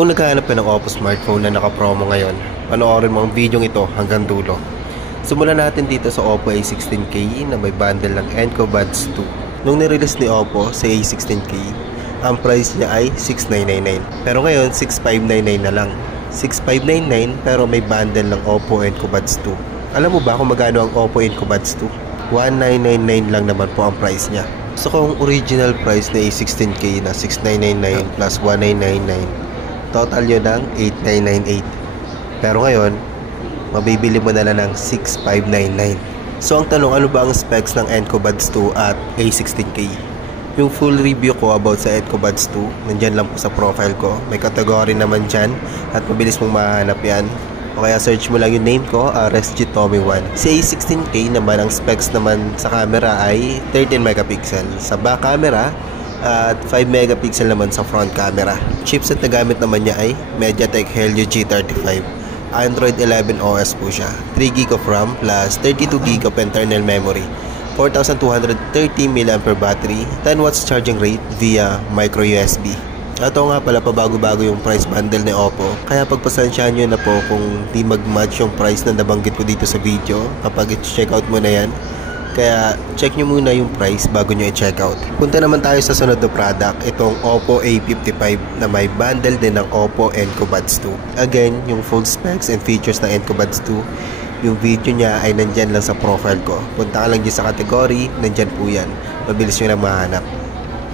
Kung naghahanap ka ng Oppo smartphone na naka-promo ngayon, panoorin mo ang video ito hanggang dulo. Simulan natin dito sa Oppo A16K na may bundle ng Encobuds 2. Nung nirelease ni Oppo sa A16K, ang price niya ay 6,999. Pero ngayon, 6,599 na lang. 6,599 pero may bundle ng Oppo Encobuds 2. Alam mo ba kung magkano ang Oppo Encobuds 2? 1,999 lang naman po ang price niya. So kung original price na A16K na 6,999 plus 1,999, total yun ng 8,998. Pero ngayon, mabibili mo na lang ng 6,599. So ang tanong, ano ba ang specs ng Encobuds 2 at A16K? Yung full review ko about sa Encobuds 2, nandyan lang po sa profile ko. May category naman dyan at mabilis mong mahanap yan. O kaya search mo lang yung name ko, RSG Tommy 1. Si A16K naman, ang specs naman sa camera ay 13 megapixel. Sa back camera, at 5 megapixel naman sa front camera. Chipset na gamit naman niya ay MediaTek Helio G35. Android 11 OS po siya. 3GB of RAM plus 32GB of internal memory. 4,230 mAh battery. 10 watts charging rate via micro USB. Ito nga pala, pabago-bago yung price bundle ni Oppo. Kaya pagpasensyahan nyo na po kung di mag-match yung price na nabanggit ko dito sa video kapag i-check out mo na yan. Kaya check nyo muna yung price bago nyo i-check out. Punta naman tayo sa sunod na product, itong Oppo A55 na may bundle din ng Oppo Encobuds 2. Again, yung full specs and features ng Encobuds 2, yung video niya ay nandyan lang sa profile ko. Punta ka lang dyan sa category, nandyan po yan. Mabilis nyo lang mahanap.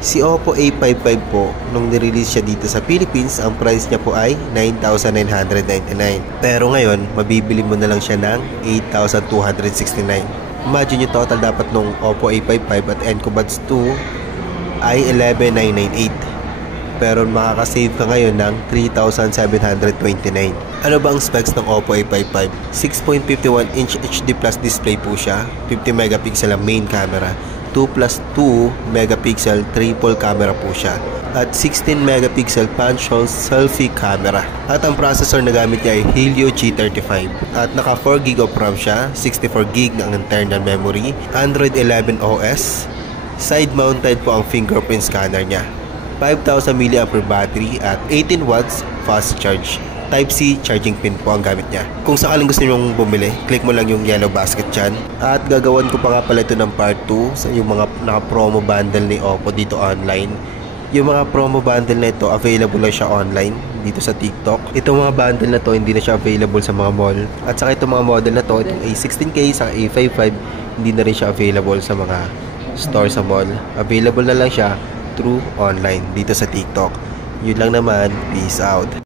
Si Oppo A55 po, nung nirelease siya dito sa Philippines, ang price niya po ay 9,999. Pero ngayon, mabibili mo na lang siya ng 8,269. Imagine yung total dapat nung Oppo A55 at Encobuds 2 ay 11,998. Pero makakasave ka ngayon ng 3,729. Ano ba ang specs ng Oppo A55? 6.51-inch HD Plus display po siya. 50 megapixel ang main camera. 2 plus 2 megapixel triple camera po siya. At 16 megapixel punch hole selfie camera. At ang processor na gamit niya ay Helio G35. At naka 4GB of RAM siya, 64GB ng internal memory, Android 11 OS, side mounted po ang fingerprint scanner niya, 5,000 mAh battery at 18 watts fast charge. Type-C charging pin po ang gamit niya. Kung sakaling gusto nyo bumili, click mo lang yung yellow basket dyan. At gagawan ko pa nga pala ito ng part 2 sa yung mga naka-promo bundle ni Oppo dito online. Yung mga promo bundle na ito, available na siya online dito sa TikTok. Itong mga bundle na to, hindi na siya available sa mga mall. At saka itong mga model na to, itong A16K, sa A55, hindi na rin siya available sa mga store sa mall. Available na lang siya through online dito sa TikTok. Yun lang naman. Peace out.